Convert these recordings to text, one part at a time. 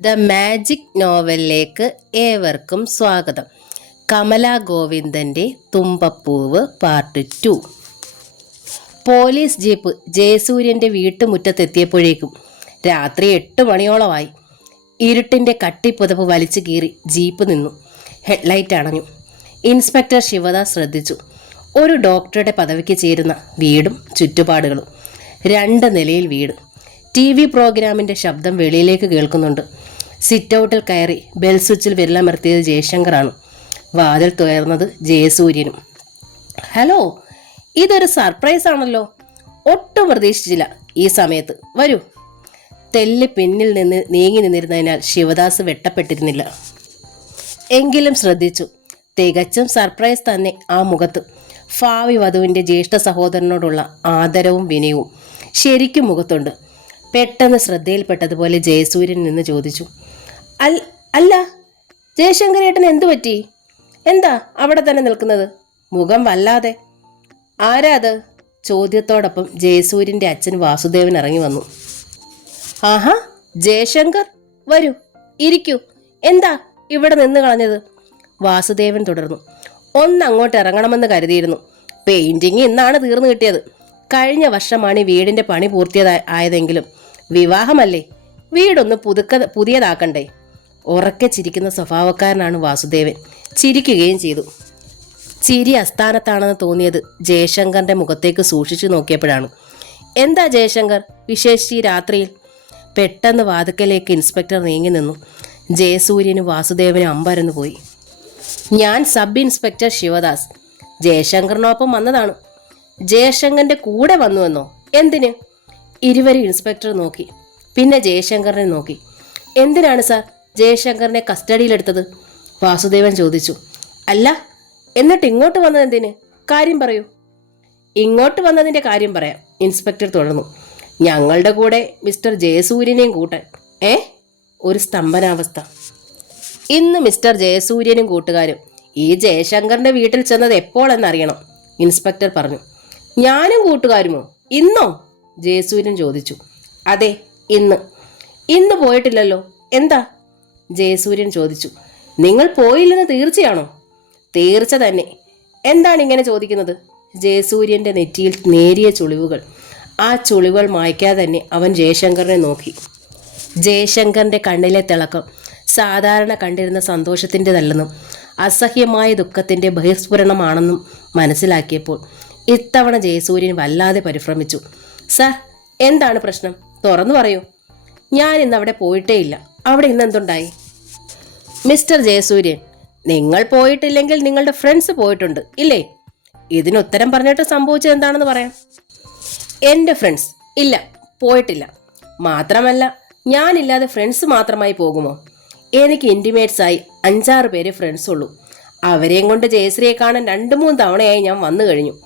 The magic നോവലിലേക്ക് ഏവർക്കും സ്വാഗതം. Kamala ഗോവിന്ദൻ്റെ തുമ്പപ്പൂവ് part 2. Police jeep ജയസൂര്യൻ്റെ വീട്ടുമുറ്റത്തെത്തിയപ്പോഴേക്കും രാത്രി 8 മണിയോളമായി. ഇരുട്ടിൻ്റെ കട്ടിപ്പുതപ്പ് വലിച്ചു കീറി ജീപ്പ് നിന്നു. ഹെഡ്ലൈറ്റ് അണഞ്ഞു. ഇൻസ്പെക്ടർ ശിവദാസ് ശ്രദ്ധിച്ചു. ഒരു ഡോക്ടറുടെ പദവിക്ക് ചേരുന്ന വീടും ചുറ്റുപാടുകളും. 2 നിലയിൽ വീട്. TV പ്രോഗ്രാമിൻ്റെ ശബ്ദം വെളിയിലേക്ക് കേൾക്കുന്നുണ്ട്. സിറ്റ് ഔട്ടിൽ കയറി ബെൽ സ്വിച്ചിൽ വിരലമർത്തിയത് ജയശങ്കറാണ്. വാതിൽ തുറന്നത് ജയസൂര്യനും. ഹലോ, ഇതൊരു സർപ്രൈസ് ആണല്ലോ. ഒട്ടും പ്രതീക്ഷിച്ചില്ല ഈ സമയത്ത്. വരൂ. തെല്ല് പിന്നിൽ നിന്ന് നീങ്ങി നിന്നിരുന്നതിനാൽ ശിവദാസ് വെട്ടപ്പെട്ടിരുന്നില്ല. എങ്കിലും ശ്രദ്ധിച്ചു. തികച്ചും സർപ്രൈസ് തന്നെ ആ മുഖത്ത്. ഭാവി വധുവിൻ്റെ ജ്യേഷ്ഠ സഹോദരനോടുള്ള ആദരവും വിനയവും ശരിക്കും മുഖത്തുണ്ട്. പെട്ടെന്ന് ശ്രദ്ധയിൽപ്പെട്ടതുപോലെ ജയസൂര്യൻ നിന്ന് ചോദിച്ചു, അല്ല ജയശങ്കരേട്ടൻ എന്തു പറ്റി? എന്താ അവിടെ തന്നെ നിൽക്കുന്നത്? മുഖം വല്ലാതെ. ആരാ അത്? ചോദ്യത്തോടൊപ്പം ജയസൂര്യൻ്റെ അച്ഛൻ വാസുദേവൻ ഇറങ്ങി വന്നു. ആഹാ, ജയശങ്കർ, വരൂ, ഇരിക്കൂ. എന്താ ഇവിടെ നിന്ന് കളഞ്ഞത്? വാസുദേവൻ തുടർന്നു. അങ്ങോട്ട് ഇറങ്ങണമെന്ന് കരുതിയിരുന്നു. പെയിന്റിങ് ഇന്നാണ് തീർന്നു കിട്ടിയത്. കഴിഞ്ഞ വർഷമാണ് ഈ വീടിൻ്റെ പണി പൂർത്തിയായതെങ്കിലും വിവാഹമല്ലേ, വീടൊന്ന് പുതിയതാക്കണ്ടേ? ഉറക്കെ ചിരിക്കുന്ന സ്വഭാവക്കാരനാണ് വാസുദേവൻ. ചിരിക്കുകയും ചെയ്തു. ചിരി അസ്ഥാനത്താണെന്ന് തോന്നിയത് ജയശങ്കറിൻ്റെ മുഖത്തേക്ക് സൂക്ഷിച്ചു നോക്കിയപ്പോഴാണ്. എന്താ ജയശങ്കർ, വിശേഷിച്ച് ഈ രാത്രിയിൽ? പെട്ടെന്ന് വാതുക്കലേക്ക് ഇൻസ്പെക്ടർ നീങ്ങി നിന്നു. ജയസൂര്യനും വാസുദേവനും അമ്പരന്ന് പോയി. ഞാൻ സബ് ഇൻസ്പെക്ടർ ശിവദാസ്. ജയശങ്കറിനൊപ്പം വന്നതാണ്. ജയശങ്കറിൻ്റെ കൂടെ വന്നുവെന്നോ? എന്തിന്? ഇരുവരും ഇൻസ്പെക്ടർ നോക്കി, പിന്നെ ജയശങ്കറിനെ നോക്കി. എന്തിനാണ് സാർ ജയശങ്കറിനെ കസ്റ്റഡിയിലെടുത്തത്? വാസുദേവൻ ചോദിച്ചു. അല്ല, എന്നിട്ട് ഇങ്ങോട്ട് വന്നത് എന്തിന്? കാര്യം പറയൂ. ഇങ്ങോട്ട് വന്നതിൻ്റെ കാര്യം പറയാം. ഇൻസ്പെക്ടർ തുടർന്നു. ഞങ്ങളുടെ കൂടെ മിസ്റ്റർ ജയസൂര്യനെയും കൂട്ടാൻ. ഒരു സ്തംഭനാവസ്ഥ. ഇന്ന് മിസ്റ്റർ ജയസൂര്യനും കൂട്ടുകാരും ഈ ജയശങ്കറിന്റെ വീട്ടിൽ ചെന്നത് എപ്പോൾ എന്നറിയണം. ഇൻസ്പെക്ടർ പറഞ്ഞു. ഞാനും കൂട്ടുകാരുമോ? ഇന്നോ? ജയസൂര്യൻ ചോദിച്ചു. അതെ, ഇന്ന് പോയിട്ടില്ലല്ലോ. എന്താ? ജയസൂര്യൻ ചോദിച്ചു. നിങ്ങൾ പോയില്ലെന്ന് തീർച്ചയാണോ? തീർച്ച തന്നെ. എന്താണ് ഇങ്ങനെ ചോദിക്കുന്നത്? ജയസൂര്യൻ്റെ നെറ്റിയിൽ നേരിയ ചുളിവുകൾ. ആ ചുളിവുകൾ മായ്ക്കാതെ തന്നെ അവൻ ജയശങ്കറിനെ നോക്കി. ജയശങ്കറിൻ്റെ കണ്ണിലെ തിളക്കം സാധാരണ കണ്ടിരുന്ന സന്തോഷത്തിൻ്റെതല്ലെന്നും അസഹ്യമായ ദുഃഖത്തിൻ്റെ ബഹിർസ്ഫുരണമാണെന്നും മനസ്സിലാക്കിയപ്പോൾ ഇത്തവണ ജയസൂര്യൻ വല്ലാതെ പരിഭ്രമിച്ചു. സാർ, എന്താണ് പ്രശ്നം? തുറന്നു പറയൂ. ഞാൻ ഇന്ന് അവിടെ പോയിട്ടേ ഇല്ല. അവിടെ ഇന്ന് എന്തുണ്ടായി? മിസ്റ്റർ ജയസൂര്യൻ, നിങ്ങൾ പോയിട്ടില്ലെങ്കിൽ നിങ്ങളുടെ ഫ്രണ്ട്സ് പോയിട്ടുണ്ട് ഇല്ലേ? ഇതിന് ഉത്തരം പറഞ്ഞിട്ട് സംഭവിച്ചത് എന്താണെന്ന് പറയാം. എൻ്റെ ഫ്രണ്ട്സ് ഇല്ല, പോയിട്ടില്ല. മാത്രമല്ല, ഞാനില്ലാതെ ഫ്രണ്ട്സ് മാത്രമായി പോകുമോ? എനിക്ക് ഇൻറ്റിമേറ്റ്സായി 5-6 പേര് ഫ്രണ്ട്സ് ഉള്ളൂ. അവരെയും കൊണ്ട് ജയശ്രീയെ കാണാൻ 2-3 തവണയായി ഞാൻ വന്നു കഴിഞ്ഞു.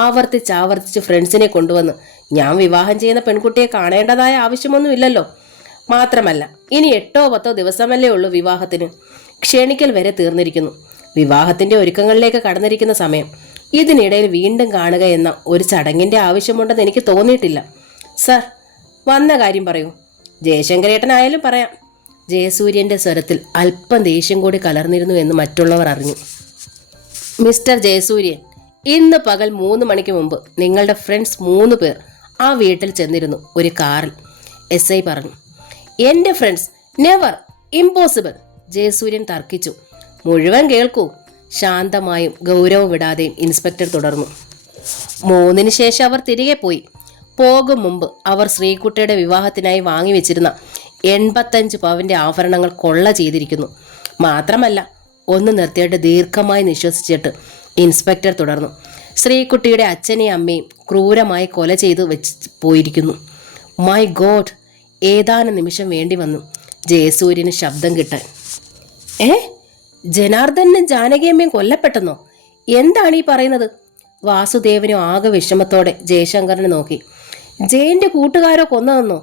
ആവർത്തിച്ച് ഫ്രണ്ട്സിനെ കൊണ്ടുവന്ന് ഞാൻ വിവാഹം ചെയ്യുന്ന പെൺകുട്ടിയെ കാണേണ്ടതായ ആവശ്യമൊന്നുമില്ലല്ലോ. മാത്രമല്ല, ഇനി 8-10 ദിവസമല്ലേ ഉള്ളൂ വിവാഹത്തിന്. ക്ഷണിക്കൽ വരെ തീർന്നിരിക്കുന്നു. വിവാഹത്തിൻ്റെ ഒരുക്കങ്ങളിലേക്ക് കടന്നിരിക്കുന്ന സമയം. ഇതിനിടയിൽ വീണ്ടും കാണുക എന്ന ഒരു ചടങ്ങിൻ്റെ ആവശ്യമുണ്ടെന്ന് എനിക്ക് തോന്നിയിട്ടില്ല. സർ, വന്ന കാര്യം പറയൂ. ജയശങ്കരേട്ടനായാലും പറയാം. ജയസൂര്യൻ്റെ സ്വരത്തിൽ അല്പം ദേഷ്യം കൂടി കലർന്നിരുന്നു എന്ന് മറ്റുള്ളവർ അറിഞ്ഞു. മിസ്റ്റർ ജയസൂര്യൻ, ഇന്ന് പകൽ 3 മണിക്ക് മുമ്പ് നിങ്ങളുടെ ഫ്രണ്ട്സ് 3 പേർ ആ വീട്ടിൽ ചെന്നിരുന്നു, ഒരു കാറിൽ. SI പറഞ്ഞു. എൻ്റെ ഫ്രണ്ട്സ്? Never, impossible. ജയസൂര്യൻ തർക്കിച്ചു. മുഴുവൻ കേൾക്കൂ. ശാന്തമായും ഗൗരവം വിടാതെയും ഇൻസ്പെക്ടർ തുടർന്നു. 3-ന് ശേഷം അവർ തിരികെ പോയി. പോകും മുമ്പ് അവർ ശ്രീകുട്ടിയുടെ വിവാഹത്തിനായി വാങ്ങിവെച്ചിരുന്ന 85 പവൻ്റെ ആഭരണങ്ങൾ കൊള്ള ചെയ്തിരിക്കുന്നു. മാത്രമല്ല, ഒന്ന് നിർത്തിയിട്ട് ദീർഘമായി നിശ്വസിച്ചിട്ട് ഇൻസ്പെക്ടർ തുടർന്നു. ശ്രീകുട്ടിയുടെ അച്ഛനെയും അമ്മയും ക്രൂരമായി കൊല ചെയ്തു വെച്ച് പോയിരിക്കുന്നു. My God! ഏതാനും നിമിഷം വേണ്ടി വന്നു ജയസൂര്യന് ശബ്ദം കിട്ടാൻ. ജനാർദ്ദനും ജാനകിയമ്മയും കൊല്ലപ്പെട്ടെന്നോ? എന്താണ് ഈ പറയുന്നത്? വാസുദേവനും ആകെ വിഷമത്തോടെ ജയശങ്കറിനെ നോക്കി. ജയന്റെ കൂട്ടുകാരോ കൊന്നതെന്നോ?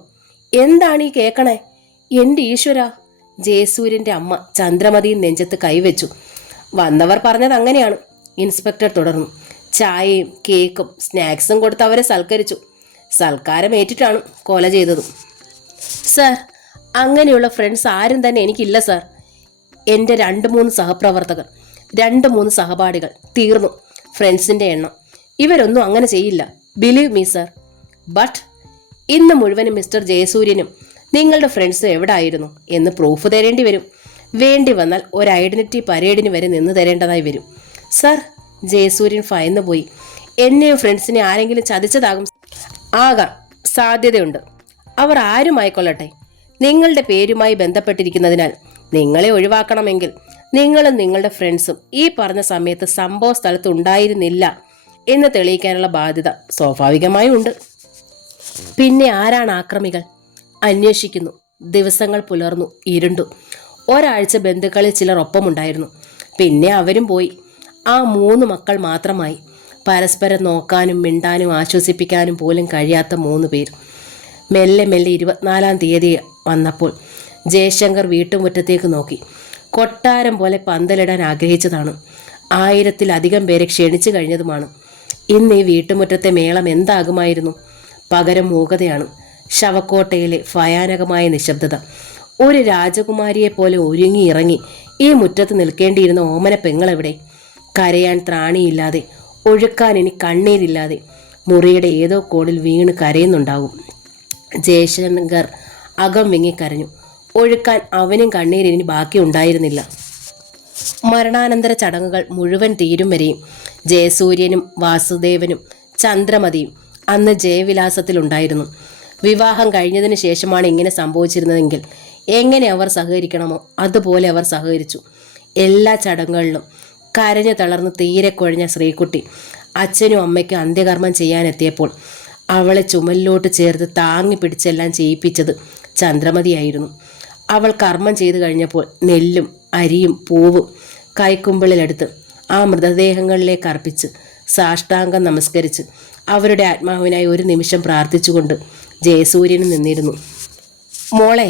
എന്താണ് ഈ കേൾക്കണേ? എൻ്റെ ഈശ്വര! ജയസൂര്യൻ്റെ അമ്മ ചന്ദ്രമതിയും നെഞ്ചത്ത് കൈവച്ചു. വന്നവർ പറഞ്ഞത് അങ്ങനെയാണ്. ഇൻസ്പെക്ടർ തുടർന്നു. ചായയും കേക്കും സ്നാക്സും കൊടുത്ത് അവരെ സൽക്കരിച്ചു. സൽക്കാരം ഏറ്റിട്ടാണ് കൊല ചെയ്തതും. സർ, അങ്ങനെയുള്ള ഫ്രണ്ട്സ് ആരും തന്നെ എനിക്കില്ല സാർ. എൻ്റെ 2-3 സഹപ്രവർത്തകർ, 2-3 സഹപാഠികൾ, തീർന്നു ഫ്രണ്ട്സിൻ്റെ എണ്ണം. ഇവരൊന്നും അങ്ങനെ ചെയ്യില്ല, ബിലീവ് മീ സാർ. ബട്ട് ഇന്ന് മുഴുവനും മിസ്റ്റർ ജയസൂര്യനും നിങ്ങളുടെ ഫ്രണ്ട്സും എവിടെ ആയിരുന്നു എന്ന് പ്രൂഫ് തരേണ്ടി വരും. വേണ്ടി വന്നാൽ ഒരു ഐഡന്റിറ്റി പരേഡിന് വരെ നിന്ന് തരേണ്ടതായി വരും. സാർ, ജയസൂര്യൻ ഭയന്നു പോയി. എന്നെയും ഫ്രണ്ട്സിനെ ആരെങ്കിലും ചതിച്ചതാകും. ആകാം, സാധ്യതയുണ്ട്. അവർ ആരുമായിക്കൊള്ളട്ടെ, നിങ്ങളുടെ പേരുമായി ബന്ധപ്പെട്ടിരിക്കുന്നതിനാൽ നിങ്ങളെ ഒഴിവാക്കണമെങ്കിൽ നിങ്ങളും നിങ്ങളുടെ ഫ്രണ്ട്സും ഈ പറഞ്ഞ സമയത്ത് സംഭവ സ്ഥലത്ത് ഉണ്ടായിരുന്നില്ല എന്ന് തെളിയിക്കാനുള്ള ബാധ്യത സ്വാഭാവികമായും ഉണ്ട്. പിന്നെ ആരാണ് ആക്രമികൾ? അന്വേഷിക്കുന്നു. ദിവസങ്ങൾ പുലർന്നു, ഇരുണ്ടു. ഒരാഴ്ച ബന്ധുക്കളിൽ ചിലർ ഒപ്പമുണ്ടായിരുന്നു. പിന്നെ അവരും പോയി. ആ 3 മക്കൾ മാത്രമായി. പരസ്പരം നോക്കാനും മിണ്ടാനും ആശ്വസിപ്പിക്കാനും പോലും കഴിയാത്ത 3 പേർ. മെല്ലെ മെല്ലെ 24-ാം തീയതി വന്നപ്പോൾ ജയശങ്കർ വീട്ടുമുറ്റത്തേക്ക് നോക്കി. കൊട്ടാരം പോലെ പന്തലിടാൻ ആഗ്രഹിച്ചതാണ്. 1000-ത്തിലധികം പേരെ ക്ഷണിച്ചു കഴിഞ്ഞതുമാണ്. ഇന്ന് ഈ വീട്ടുമുറ്റത്തെ മേളം എന്താകുമായിരുന്നു? പകരം മൂകതയാണ്. ശവക്കോട്ടയിലെ ഭയാനകമായ നിശബ്ദത. ഒരു രാജകുമാരിയെ പോലെ ഒരുങ്ങിയിറങ്ങി ഈ മുറ്റത്ത് നിൽക്കേണ്ടിയിരുന്ന ഓമന പെങ്ങളെവിടെ? കരയാൻ ത്രാണിയില്ലാതെ, ഒഴുക്കാൻ ഇനി കണ്ണീരില്ലാതെ മുറിയുടെ ഏതോ കോണിൽ വീണ് കരയുന്നുണ്ടാകും. ജയശങ്കർ അകം വിങ്ങിക്കരഞ്ഞു. ഒഴുക്കാൻ അവനും കണ്ണീരിനി ബാക്കി ഉണ്ടായിരുന്നില്ല. മരണാനന്തര ചടങ്ങുകൾ മുഴുവൻ തീരും വരെയും ജയസൂര്യനും വാസുദേവനും ചന്ദ്രമതിയും അന്ന് ജയവിലാസത്തിലുണ്ടായിരുന്നു. വിവാഹം കഴിഞ്ഞതിന് ശേഷമാണ് ഇങ്ങനെ സംഭവിച്ചിരുന്നതെങ്കിൽ എങ്ങനെ അവർ സഹകരിക്കണമോ അതുപോലെ അവർ സഹകരിച്ചു. എല്ലാ ചടങ്ങുകളിലും കരഞ്ഞു തളർന്ന് തീരെ കുഴഞ്ഞ ശ്രീകുട്ടി അച്ഛനും അമ്മയ്ക്കും അന്ത്യകർമ്മം ചെയ്യാനെത്തിയപ്പോൾ അവളെ ചുമലിലോട്ട് ചേർത്ത് താങ്ങി പിടിച്ചെല്ലാം ചെയ്യിപ്പിച്ചത് ചന്ദ്രമതിയായിരുന്നു. അവൾ കർമ്മം ചെയ്തു കഴിഞ്ഞപ്പോൾ നെല്ലും അരിയും പൂവും കൈക്കുമ്പിളിലെടുത്ത് ആ മൃതദേഹങ്ങളിലേക്ക് അർപ്പിച്ച് സാഷ്ടാംഗം നമസ്കരിച്ച് അവരുടെ ആത്മാവിനായി ഒരു നിമിഷം പ്രാർത്ഥിച്ചുകൊണ്ട് ജയസൂര്യനും നിന്നിരുന്നു. മോളെ,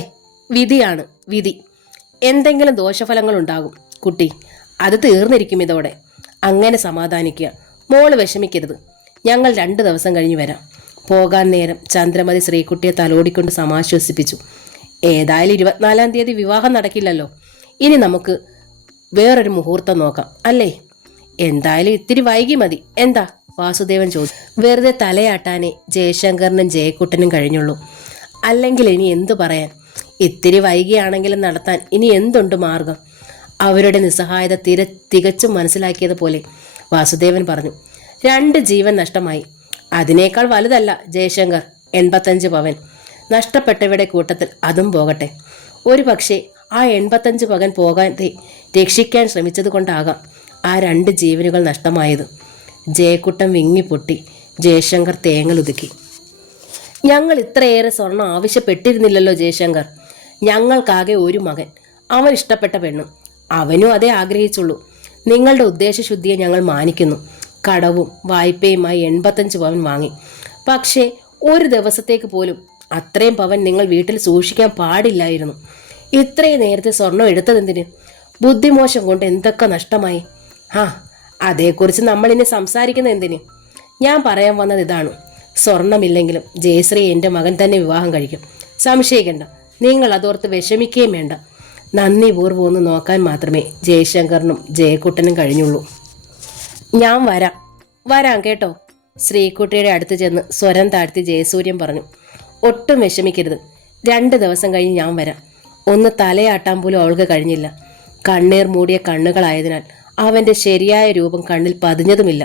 വിധിയാണ് വിധി. എന്തെങ്കിലും ദോഷഫലങ്ങൾ ഉണ്ടാകും കുട്ടി, അത് തീർന്നിരിക്കും ഇതോടെ. അങ്ങനെ സമാധാനിക്കുക. മോള് വിഷമിക്കരുത്. ഞങ്ങൾ 2 ദിവസം കഴിഞ്ഞ് വരാം. പോകാൻ നേരം ചന്ദ്രമതി ശ്രീകുട്ടിയെ തലോടിക്കൊണ്ട് സമാശ്വസിപ്പിച്ചു. ഏതായാലും 24-ാം തീയതി വിവാഹം നടക്കില്ലല്ലോ. ഇനി നമുക്ക് വേറൊരു മുഹൂർത്തം നോക്കാം അല്ലേ? എന്തായാലും ഇത്തിരി വൈകി മതി. എന്താ? വാസുദേവൻ ചോദിച്ചു. വെറുതെ തലയാട്ടാനേ ജയശങ്കറിനും ജയക്കുട്ടനും കഴിഞ്ഞുള്ളൂ. അല്ലെങ്കിൽ ഇനി എന്തു പറയാൻ? ഇത്തിരി വൈകിയാണെങ്കിലും നടത്താൻ ഇനി എന്തുണ്ട് മാർഗം? അവരുടെ നിസ്സഹായത തികച്ചും മനസ്സിലാക്കിയതുപോലെ വാസുദേവൻ പറഞ്ഞു. 2 ജീവൻ നഷ്ടമായി. അതിനേക്കാൾ വലുതല്ല ജയശങ്കർ 85 പവൻ. നഷ്ടപ്പെട്ടവരുടെ കൂട്ടത്തിൽ അതും പോകട്ടെ. ഒരു പക്ഷേ ആ 85 പവൻ പോകാതെ രക്ഷിക്കാൻ ശ്രമിച്ചത് കൊണ്ടാകാം ആ 2 ജീവനുകൾ നഷ്ടമായത്. ജയക്കുട്ടൻ വിങ്ങിപ്പൊട്ടി. ജയശങ്കർ തേങ്ങലുതുക്കി. ഞങ്ങൾ ഇത്രയേറെ സ്വർണം ആവശ്യപ്പെട്ടിരുന്നില്ലല്ലോ ജയശങ്കർ. ഞങ്ങൾക്കാകെ ഒരു മകൻ, അവൻ ഇഷ്ടപ്പെട്ട പെണ്ണും. അവനും അതേ ആഗ്രഹിച്ചുള്ളൂ. നിങ്ങളുടെ ഉദ്ദേശശുദ്ധിയെ ഞങ്ങൾ മാനിക്കുന്നു. കടവും വായ്പയുമായി 85 പവൻ വാങ്ങി. പക്ഷേ ഒരു ദിവസത്തേക്ക് പോലും അത്രയും പവൻ നിങ്ങൾ വീട്ടിൽ സൂക്ഷിക്കാൻ പാടില്ലായിരുന്നു. ഇത്രയും നേരത്തെ സ്വർണം എടുത്തതെന്തിന്? ബുദ്ധിമോശം കൊണ്ട് എന്തൊക്കെ നഷ്ടമായി. അതേക്കുറിച്ച് നമ്മളിനി സംസാരിക്കുന്ന എന്തിന്? ഞാൻ പറയാൻ വന്നത് ഇതാണ്. സ്വർണമില്ലെങ്കിലും ജയശ്രീ എൻ്റെ മകൻ തന്നെ വിവാഹം കഴിക്കും. സംശയിക്കേണ്ട. നിങ്ങൾ അതോർത്ത് വിഷമിക്കുകയും വേണ്ട. നന്ദിപൂർവ്വം ഒന്ന് നോക്കാൻ മാത്രമേ ജയശങ്കറിനും ജയക്കുട്ടനും കഴിഞ്ഞുള്ളൂ. ഞാൻ വരാം കേട്ടോ. ശ്രീകുട്ടിയുടെ അടുത്ത് ചെന്ന് സ്വരം താഴ്ത്തി ജയസൂര്യൻ പറഞ്ഞു. ഒട്ടും വിഷമിക്കരുത്. 2 ദിവസം കഴിഞ്ഞ് ഞാൻ വരാം. ഒന്ന് തലയാട്ടാൻ പോലും അവൾക്ക് കഴിഞ്ഞില്ല. കണ്ണീർ മൂടിയ കണ്ണുകളായതിനാൽ അവൻ്റെ ശരിയായ രൂപം കണ്ണിൽ പതിഞ്ഞതുമില്ല.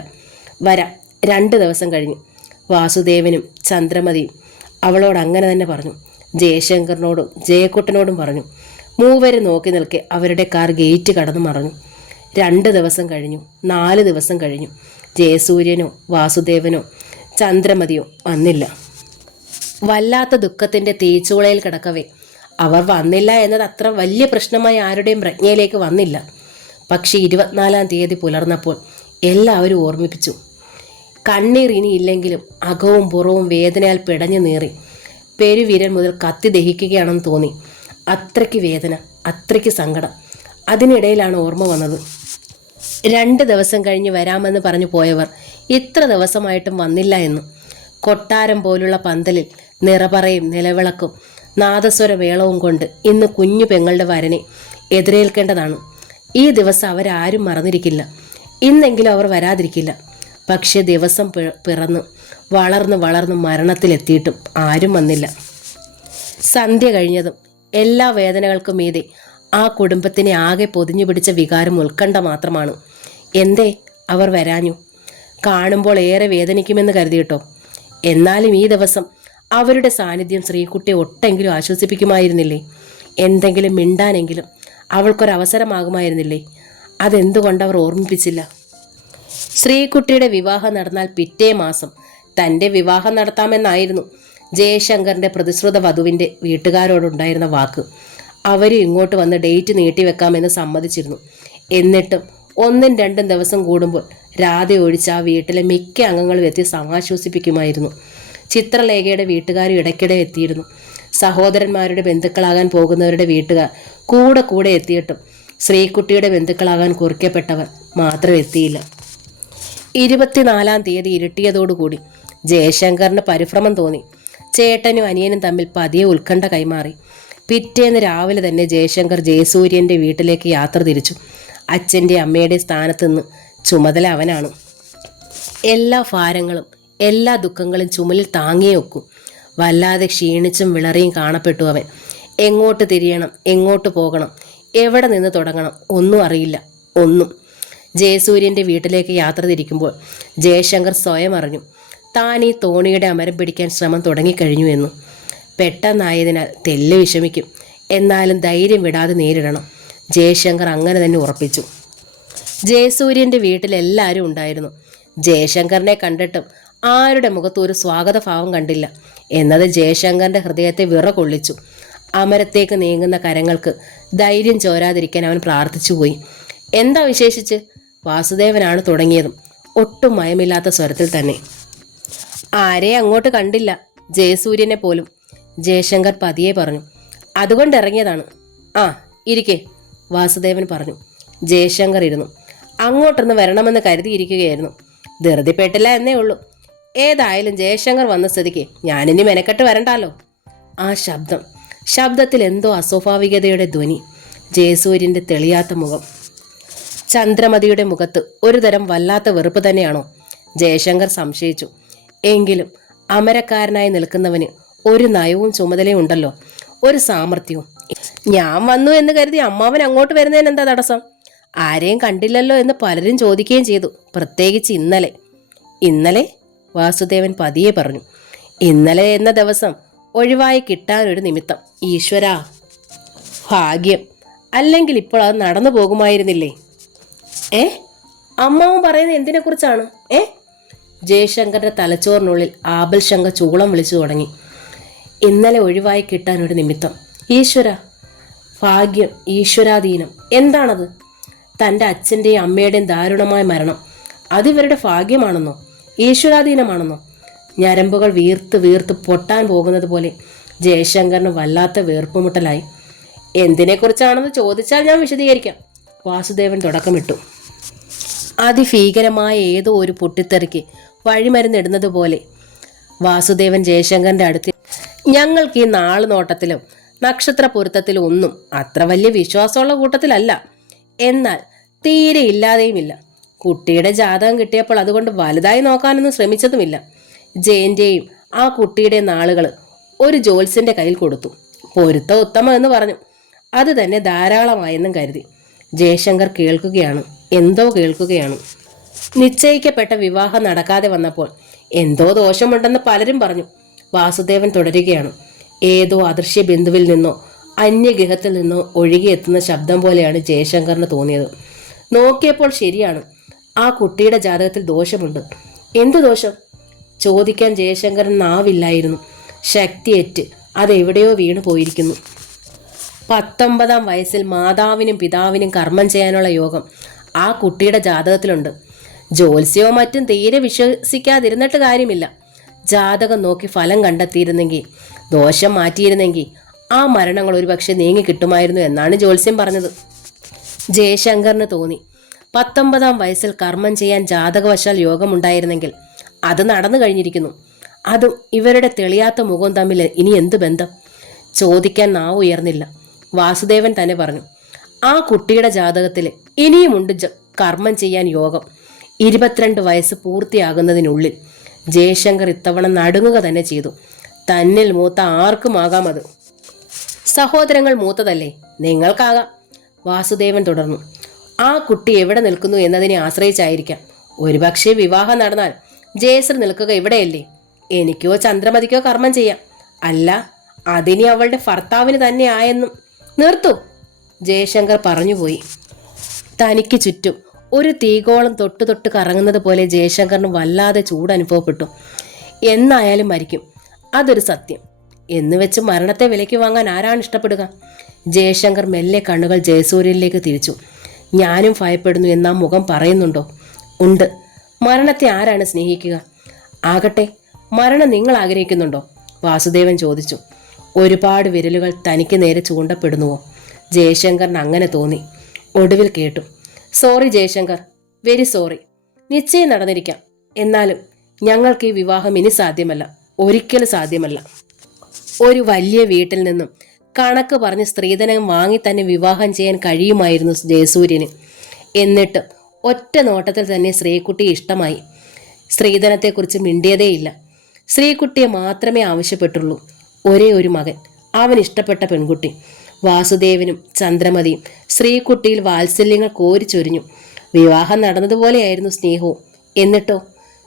വരാം 2 ദിവസം കഴിഞ്ഞു. വാസുദേവനും ചന്ദ്രമതിയും അവളോട് അങ്ങനെ തന്നെ പറഞ്ഞു. ജയശങ്കറിനോടും ജയക്കുട്ടനോടും പറഞ്ഞു. മൂവരെ നോക്കി നിൽക്കെ അവരുടെ കാർ ഗേറ്റ് കടന്നു മറഞ്ഞു. 2 ദിവസം കഴിഞ്ഞു, 4 ദിവസം കഴിഞ്ഞു. ജയസൂര്യനോ വാസുദേവനോ ചന്ദ്രമതിയോ വന്നില്ല. വല്ലാത്ത ദുഃഖത്തിൻ്റെ തീച്ചുളയിൽ കിടക്കവേ അവർ വന്നില്ല എന്നത് അത്ര വലിയ പ്രശ്നമായി ആരുടെയും പ്രജ്ഞയിലേക്ക് വന്നില്ല. പക്ഷേ 24-ാം തീയതി പുലർന്നപ്പോൾ എല്ലാവരും ഓർമ്മിപ്പിച്ചു. കണ്ണീർ ഇനിയില്ലെങ്കിലും അകവും പുറവും വേദനയാൽ പിടഞ്ഞു നീറി. പെരുവിരൽ മുതൽ കത്തി ദഹിക്കുകയാണെന്ന് തോന്നി. അത്രയ്ക്ക് വേദന, അത്രയ്ക്ക് സങ്കടം. അതിനിടയിലാണ് ഓർമ്മ വന്നത്. 2 ദിവസം കഴിഞ്ഞ് വരാമെന്ന് പറഞ്ഞു പോയവർ ഇത്ര ദിവസമായിട്ടും വന്നില്ല എന്നു. കൊട്ടാരം പോലുള്ള പന്തലിൽ നിറപറയും നിലവിളക്കും നാദസ്വര വേളവും കൊണ്ട് ഇന്ന് കുഞ്ഞു പെങ്ങളുടെ വരനെ എതിരേൽക്കേണ്ടതാണ്. ഈ ദിവസം അവരാരും മറന്നിരിക്കില്ല. ഇന്നെങ്കിലും അവർ വരാതിരിക്കില്ല. പക്ഷെ ദിവസം പിറന്ന് വളർന്ന് മരണത്തിലെത്തിയിട്ടും ആരും വന്നില്ല. സന്ധ്യ കഴിഞ്ഞതും എല്ലാ വേദനകൾക്കും മീതെ ആ കുടുംബത്തിനെ ആകെ പൊതിഞ്ഞു പിടിച്ച വികാരം ഉത്കണ്ഠ മാത്രമാണ്. എന്തേ അവർ വരാഞ്ഞു? കാണുമ്പോൾ ഏറെ വേദനിക്കുമെന്ന് കരുതിയിട്ടോ? എന്നാലും ഈ ദിവസം അവരുടെ സാന്നിധ്യം ശ്രീകുട്ടിയെ ഒട്ടെങ്കിലും ആശ്വസിപ്പിക്കുമായിരുന്നില്ലേ? എന്തെങ്കിലും മിണ്ടാനെങ്കിലും അവൾക്കൊരവസരമാകുമായിരുന്നില്ലേ? അതെന്തുകൊണ്ടവർ ഓർമ്മിപ്പിച്ചില്ല? ശ്രീകുട്ടിയുടെ വിവാഹം നടന്നാൽ പിറ്റേ മാസം തൻ്റെ വിവാഹം നടത്താമെന്നായിരുന്നു ജയശങ്കറിൻ്റെ പ്രതിശ്രുത വധുവിൻ്റെ വീട്ടുകാരോടുണ്ടായിരുന്ന വാക്ക്. അവരും ഇങ്ങോട്ട് വന്ന് ഡേറ്റ് നീട്ടിവെക്കാമെന്ന് സമ്മതിച്ചിരുന്നു. എന്നിട്ടും 1-2 ദിവസം കൂടുമ്പോൾ രാധ ഒഴിച്ച് ആ വീട്ടിലെ മിക്ക അംഗങ്ങളും എത്തി സമാശ്വസിപ്പിക്കുമായിരുന്നു. ചിത്രലേഖയുടെ വീട്ടുകാരും ഇടയ്ക്കിടെ എത്തിയിരുന്നു. സഹോദരന്മാരുടെ ബന്ധുക്കളാകാൻ പോകുന്നവരുടെ വീട്ടുകാർ കൂടെ എത്തിയിട്ടും ശ്രീകുട്ടിയുടെ ബന്ധുക്കളാകാൻ കുറിക്കപ്പെട്ടവർ മാത്രം എത്തിയില്ല. 24-ാം തീയതി ഇരുട്ടിയതോടുകൂടി ജയശങ്കറിന് പരിഭ്രമം തോന്നി. ചേട്ടനും അനിയനും തമ്മിൽ പതിയെ ഉത്കണ്ഠ കൈമാറി. പിറ്റേന്ന് രാവിലെ തന്നെ ജയശങ്കർ ജയസൂര്യൻ്റെ വീട്ടിലേക്ക് യാത്ര തിരിച്ചു. അച്ഛൻ്റെ അമ്മയുടെ സ്ഥാനത്ത് നിന്ന് ചുമതല അവനാണ്. എല്ലാ ഭാരങ്ങളും എല്ലാ ദുഃഖങ്ങളും ചുമലിൽ താങ്ങിയേ വെക്കും. വല്ലാതെ ക്ഷീണിച്ചും വിളറിയും കാണപ്പെട്ടു അവൻ. എങ്ങോട്ട് തിരിയണം, എങ്ങോട്ട് പോകണം, എവിടെ നിന്ന് തുടങ്ങണം ഒന്നും അറിയില്ല. ഒന്നും. ജയസൂര്യൻ്റെ വീട്ടിലേക്ക് യാത്ര തിരിക്കുമ്പോൾ ജയശങ്കർ സ്വയം അറിഞ്ഞു താൻ ഈ തോണിയുടെ അമരം പിടിക്കാൻ ശ്രമം തുടങ്ങിക്കഴിഞ്ഞു എന്നു. പെട്ടെന്നായതിനാൽ തെല്ല് വിഷമിക്കും, എന്നാലും ധൈര്യം വിടാതെ നേരിടണം. ജയശങ്കർ അങ്ങനെ തന്നെ ഉറപ്പിച്ചു. ജയസൂര്യൻ്റെ വീട്ടിലെല്ലാവരും ഉണ്ടായിരുന്നു. ജയശങ്കറിനെ കണ്ടിട്ടും ആരുടെ മുഖത്തും ഒരു സ്വാഗതഭാവം കണ്ടില്ല എന്നത് ജയശങ്കറിൻ്റെ ഹൃദയത്തെ വിറകൊള്ളിച്ചു. അമരത്തേക്ക് നീങ്ങുന്ന കരങ്ങൾക്ക് ധൈര്യം ചോരാതിരിക്കാൻ അവൻ പ്രാർത്ഥിച്ചുപോയി. എന്താ വിശേഷിച്ച്? വാസുദേവനാണ് തുടങ്ങിയതും ഒട്ടും മയമില്ലാത്ത സ്വരത്തിൽ തന്നെ. ആരെ അങ്ങോട്ട് കണ്ടില്ല, ജയസൂര്യനെ പോലും. ജയശങ്കർ പതിയെ പറഞ്ഞു. അതുകൊണ്ട് ഇറങ്ങിയതാണ്. ആ ഇരിക്കേ, വാസുദേവൻ പറഞ്ഞു. ജയശങ്കർ ഇരുന്നു. അങ്ങോട്ടൊന്ന് വരണമെന്ന് കരുതിയിരിക്കുകയായിരുന്നു. ധൃതിപ്പെട്ടില്ല എന്നേ ഉള്ളൂ. ഏതായാലും ജയശങ്കർ വന്ന സ്ഥിതിക്ക് ഞാനിനി മെനക്കെട്ട് വരണ്ടാലോ. ആ ശബ്ദത്തിൽ എന്തോ അസ്വാഭാവികതയുടെ ധ്വനി. ജയസൂര്യൻ്റെ തെളിയാത്ത മുഖം. ചന്ദ്രമതിയുടെ മുഖത്ത് ഒരു തരം വല്ലാത്ത വെറുപ്പ് തന്നെയാണോ? ജയശങ്കർ സംശയിച്ചു. എങ്കിലും അമരക്കാരനായി നിൽക്കുന്നവന് ഒരു നയവും ചുമതലയും ഉണ്ടല്ലോ, ഒരു സാമർഥ്യവും. ഞാൻ വന്നു എന്ന് കരുതി അമ്മാവൻ അങ്ങോട്ട് വരുന്നതിന് എന്താ തടസ്സം? ആരെയും കണ്ടില്ലല്ലോ എന്ന് പലരും ചോദിക്കുകയും ചെയ്തു, പ്രത്യേകിച്ച് ഇന്നലെ വാസുദേവൻ പതിയെ പറഞ്ഞു. ഇന്നലെ എന്ന ദിവസം ഒഴിവായി കിട്ടാനൊരു നിമിത്തം. ഈശ്വരാ, ഭാഗ്യം. അല്ലെങ്കിൽ ഇപ്പോൾ അത് നടന്നു പോകുമായിരുന്നില്ലേ? അമ്മാവൻ പറയുന്നത് എന്തിനെക്കുറിച്ചാണ്? ജയശങ്കറിന്റെ തലച്ചോറിനുള്ളിൽ ആബൽ ശങ്ക ചൂളം വിളിച്ചു തുടങ്ങി. ഇന്നലെ ഒഴിവായി കിട്ടാനൊരു നിമിത്തം. ഈശ്വര, ഭാഗ്യം, ഈശ്വരാധീനം. എന്താണത്? തൻ്റെ അച്ഛൻ്റെയും അമ്മയുടെയും ദാരുണമായ മരണം അതിവരുടെ ഭാഗ്യമാണെന്നോ ഈശ്വരാധീനമാണെന്നോ? ഞരമ്പുകൾ വീർത്ത് പൊട്ടാൻ പോകുന്നത് പോലെ ജയശങ്കറിന് വല്ലാത്ത വീർപ്പുമുട്ടലായി. എന്തിനെക്കുറിച്ചാണെന്ന് ചോദിച്ചാൽ ഞാൻ വിശദീകരിക്കാം. വാസുദേവൻ തുടക്കമിട്ടു. അതിഭീകരമായ ഏതോ ഒരു പൊട്ടിത്തെറിക്ക് വഴിമരുന്നിടുന്നത് പോലെ വാസുദേവൻ ജയശങ്കറിൻ്റെ അടുത്ത്. ഞങ്ങൾക്ക് ഈ നാള് നോട്ടത്തിലും നക്ഷത്ര പൊരുത്തത്തിലും ഒന്നും അത്ര വലിയ വിശ്വാസമുള്ള കൂട്ടത്തിലല്ല. എന്നാൽ തീരെ ഇല്ലാതെയുമില്ല. കുട്ടിയുടെ ജാതകം കിട്ടിയപ്പോൾ അതുകൊണ്ട് വലുതായി നോക്കാനൊന്നും ശ്രമിച്ചതുമില്ല. ജയന്റെയും ആ കുട്ടിയുടെ നാളുകൾ ഒരു ജ്യോത്സ്യന്റെ കയ്യിൽ കൊടുത്തു. പൊരുത്തം ഉത്തമം എന്ന് പറഞ്ഞു. അത് തന്നെ ധാരാളമായെന്നും കരുതി. ജയശങ്കർ എന്തോ കേൾക്കുകയാണ്. നിശ്ചയിക്കപ്പെട്ട വിവാഹം നടക്കാതെ വന്നപ്പോൾ എന്തോ ദോഷമുണ്ടെന്ന് പലരും പറഞ്ഞു. വാസുദേവൻ തുടരുകയാണ്. ഏതോ അദൃശ്യ ബിന്ദുവിൽ നിന്നോ അന്യഗ്രഹത്തിൽ നിന്നോ ഒഴുകിയെത്തുന്ന ശബ്ദം പോലെയാണ് ജയശങ്കറിന് തോന്നിയത്. നോക്കിയപ്പോൾ ശരിയാണ്, ആ കുട്ടിയുടെ ജാതകത്തിൽ ദോഷമുണ്ട്. എന്തു ദോഷം? ചോദിക്കാൻ ജയശങ്കരൻ നാവില്ലായിരുന്നു. ശക്തിയേറ്റ് അതെവിടെയോ വീണു പോയിരിക്കുന്നു. 19-ാം വയസ്സിൽ മാതാവിനും പിതാവിനും കർമ്മം ചെയ്യാനുള്ള യോഗം ആ കുട്ടിയുടെ ജാതകത്തിലുണ്ട്. ജ്യോത്സ്യവും മറ്റും തീരെ വിശ്വസിക്കാതിരുന്നിട്ട് കാര്യമില്ല. ജാതകം നോക്കി ഫലം കണ്ടെത്തിയിരുന്നെങ്കിൽ, ദോഷം മാറ്റിയിരുന്നെങ്കിൽ ആ മരണങ്ങൾ ഒരുപക്ഷെ നീങ്ങി കിട്ടുമായിരുന്നു എന്നാണ് ജ്യോത്സ്യം പറഞ്ഞത്. ജയശങ്കറിന് തോന്നി, 19-ാം വയസ്സിൽ കർമ്മം ചെയ്യാൻ ജാതകവശാൽ യോഗമുണ്ടായിരുന്നെങ്കിൽ അത് നടന്നു കഴിഞ്ഞിരിക്കുന്നു. അതും ഇവരുടെ തെളിയാത്ത മുഖം തമ്മിൽ ഇനി എന്ത് ബന്ധം? ചോദിക്കാൻ നാവ് ഉയർന്നില്ല. വാസുദേവൻ തന്നെ പറഞ്ഞു, ആ കുട്ടിയുടെ ജാതകത്തിൽ ഇനിയുമുണ്ട് കർമ്മം ചെയ്യാൻ യോഗം. 22 വയസ്സ് പൂർത്തിയാകുന്നതിനുള്ളിൽ. ജയശങ്കർ ഇത്തവണ നടുങ്ങുക തന്നെ ചെയ്തു. തന്നിൽ മൂത്ത ആർക്കുമാകാം അത്. സഹോദരങ്ങൾ മൂത്തതല്ലേ, നിങ്ങൾക്കാകാം. വാസുദേവൻ തുടർന്നു, ആ കുട്ടി എവിടെ നിൽക്കുന്നു എന്നതിനെ ആശ്രയിച്ചായിരിക്കാം. ഒരുപക്ഷെ വിവാഹം നടന്നാൽ ജയശ്രീ നിൽക്കുക ഇവിടെയല്ലേ. എനിക്കോ ചന്ദ്രമതിക്കോ കർമ്മം ചെയ്യാം. അല്ല, അതിനി അവളുടെ ഭർത്താവിന് തന്നെ ആയെന്നും. നിർത്തൂ, ജയശങ്കർ പറഞ്ഞുപോയി. തനിക്ക് ചുറ്റും ഒരു തീകോളം തൊട്ടു തൊട്ട് കറങ്ങുന്നത് പോലെ ജയശങ്കറിന് വല്ലാതെ ചൂടനുഭവപ്പെട്ടു. എന്നായാലും മരിക്കും, അതൊരു സത്യം. എന്നുവെച്ച് മരണത്തെ വിലയ്ക്ക് വാങ്ങാൻ ആരാണ് ഇഷ്ടപ്പെടുക? ജയശങ്കർ മെല്ലെ കണ്ണുകൾ ജയസൂര്യനിലേക്ക് തിരിച്ചു. ഞാനും ഭയപ്പെടുന്നു എന്നാ മുഖം പറയുന്നുണ്ടോ? ഉണ്ട്. മരണത്തെ ആരാണ് സ്നേഹിക്കുക? ആകട്ടെ, മരണം നിങ്ങൾ ആഗ്രഹിക്കുന്നുണ്ടോ? വാസുദേവൻ ചോദിച്ചു. ഒരുപാട് വിരലുകൾ തനിക്ക് നേരെ ചൂണ്ടപ്പെടുന്നുവോ? ജയശങ്കറിന് അങ്ങനെ തോന്നി. ഒടുവിൽ കേട്ടു, സോറി ജയശങ്കർ, വെരി സോറി. നിശ്ചയം നടന്നിരിക്കാം, എന്നാലും ഞങ്ങൾക്ക് ഈ വിവാഹം ഇനി സാധ്യമല്ല, ഒരിക്കലും സാധ്യമല്ല. ഒരു വലിയ വീട്ടിൽ നിന്നും കണക്ക് പറഞ്ഞ് സ്ത്രീധനം വാങ്ങി തന്നെ വിവാഹം ചെയ്യാൻ കഴിയുമായിരുന്നു ജയസൂര്യന്. എന്നിട്ട് ഒറ്റ നോട്ടത്തിൽ തന്നെ ശ്രീകുട്ടിയെ ഇഷ്ടമായി. സ്ത്രീധനത്തെക്കുറിച്ച് മിണ്ടിയതേയില്ല. ശ്രീകുട്ടിയെ മാത്രമേ ആവശ്യപ്പെട്ടുള്ളൂ. ഒരേ ഒരു മകൻ, അവൻ ഇഷ്ടപ്പെട്ട പെൺകുട്ടി. വാസുദേവനും ചന്ദ്രമതിയും ശ്രീകുട്ടിയിൽ വാത്സല്യങ്ങൾ കോരിച്ചൊരിഞ്ഞു. വിവാഹം നടന്നതുപോലെയായിരുന്നു സ്നേഹവും. എന്നിട്ടോ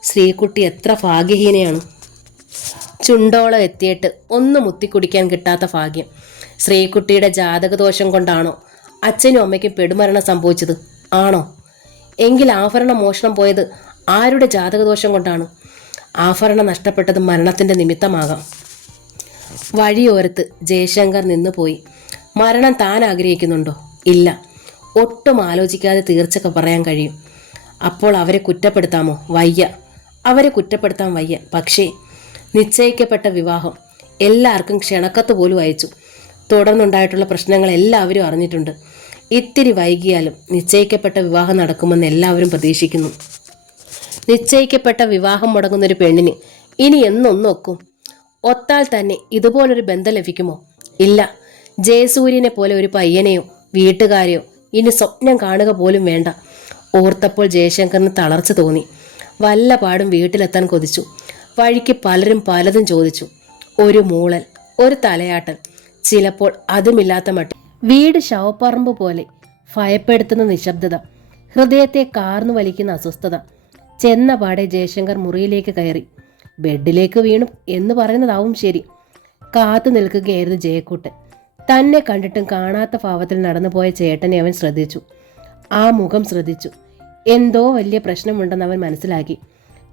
ശ്രീകുട്ടി എത്ര ഭാഗ്യഹീനയാണ്. ചുണ്ടോളം എത്തിയിട്ട് ഒന്ന് മുത്തിക്കുടിക്കാൻ കിട്ടാത്ത ഭാഗ്യം. ശ്രീകുട്ടിയുടെ ജാതകദോഷം കൊണ്ടാണോ അച്ഛനും അമ്മയ്ക്കും പെടുമരണം സംഭവിച്ചത്? ആണോ? എങ്കിൽ ആഭരണ മോഷണം പോയത് ആരുടെ ജാതകദോഷം കൊണ്ടാണ്? ആഭരണം നഷ്ടപ്പെട്ടത് മരണത്തിൻ്റെ നിമിത്തമാകാം. വഴിയോരത്ത് ജയശങ്കർ നിന്നുപോയി. മരണം താൻ ആഗ്രഹിക്കുന്നുണ്ടോ? ഇല്ല. ഒട്ടും ആലോചിക്കാതെ തീർച്ചയൊക്കെ പറയാൻ കഴിയും. അപ്പോൾ അവരെ കുറ്റപ്പെടുത്താമോ? വയ്യ. അവരെ കുറ്റപ്പെടുത്താൻ വയ്യ. പക്ഷേ നിശ്ചയിക്കപ്പെട്ട വിവാഹം എല്ലാവർക്കും ക്ഷണക്കത്ത് പോലും അയച്ചു. തുടർന്നുണ്ടായിട്ടുള്ള പ്രശ്നങ്ങൾ എല്ലാവരും അറിഞ്ഞിട്ടുണ്ട്. ഇത്തിരി വൈകിയാലും നിശ്ചയിക്കപ്പെട്ട വിവാഹം നടക്കുമെന്ന് എല്ലാവരും പ്രതീക്ഷിക്കുന്നു. നിശ്ചയിക്കപ്പെട്ട വിവാഹം മുടങ്ങുന്നൊരു പെണ്ണിന് ഇനി എന്നൊന്നൊക്കും? ഒത്താൽ തന്നെ ഇതുപോലൊരു ബന്ധം ലഭിക്കുമോ? ഇല്ല. ജയസൂര്യനെ പോലെ ഒരു പയ്യനെയോ വീട്ടുകാരെയോ ഇനി സ്വപ്നം കാണുക പോലും വേണ്ട. ഓർത്തപ്പോൾ ജയശങ്കറിന് തളർച്ച തോന്നി. വല്ല പാടും വീട്ടിലെത്താൻ കൊതിച്ചു. വഴിക്ക് പലരും പലതും ചോദിച്ചു. ഒരു മൂളൽ, ഒരു തലയാട്ടൽ, ചിലപ്പോൾ അതുമില്ലാത്ത മട്ട്. വീട് ശവപ്പറമ്പ് പോലെ ഭയപ്പെടുത്തുന്ന നിശബ്ദത, ഹൃദയത്തെ കാർന്നു വലിക്കുന്ന അസ്വസ്ഥത. ചെന്ന പാടെ ജയശങ്കർ മുറിയിലേക്ക് കയറി. ബെഡിലേക്ക് വീണു എന്ന് പറയുന്നതാവും ശരി. കാത്തു നിൽക്കുകയായിരുന്നു ജയക്കുട്ടൻ. തന്നെ കണ്ടിട്ടും കാണാത്ത ഭാവത്തിൽ നടന്നുപോയ ചേട്ടനെ അവൻ ശ്രദ്ധിച്ചു. ആ മുഖം ശ്രദ്ധിച്ചു. എന്തോ വലിയ പ്രശ്നമുണ്ടെന്ന് അവൻ മനസ്സിലാക്കി.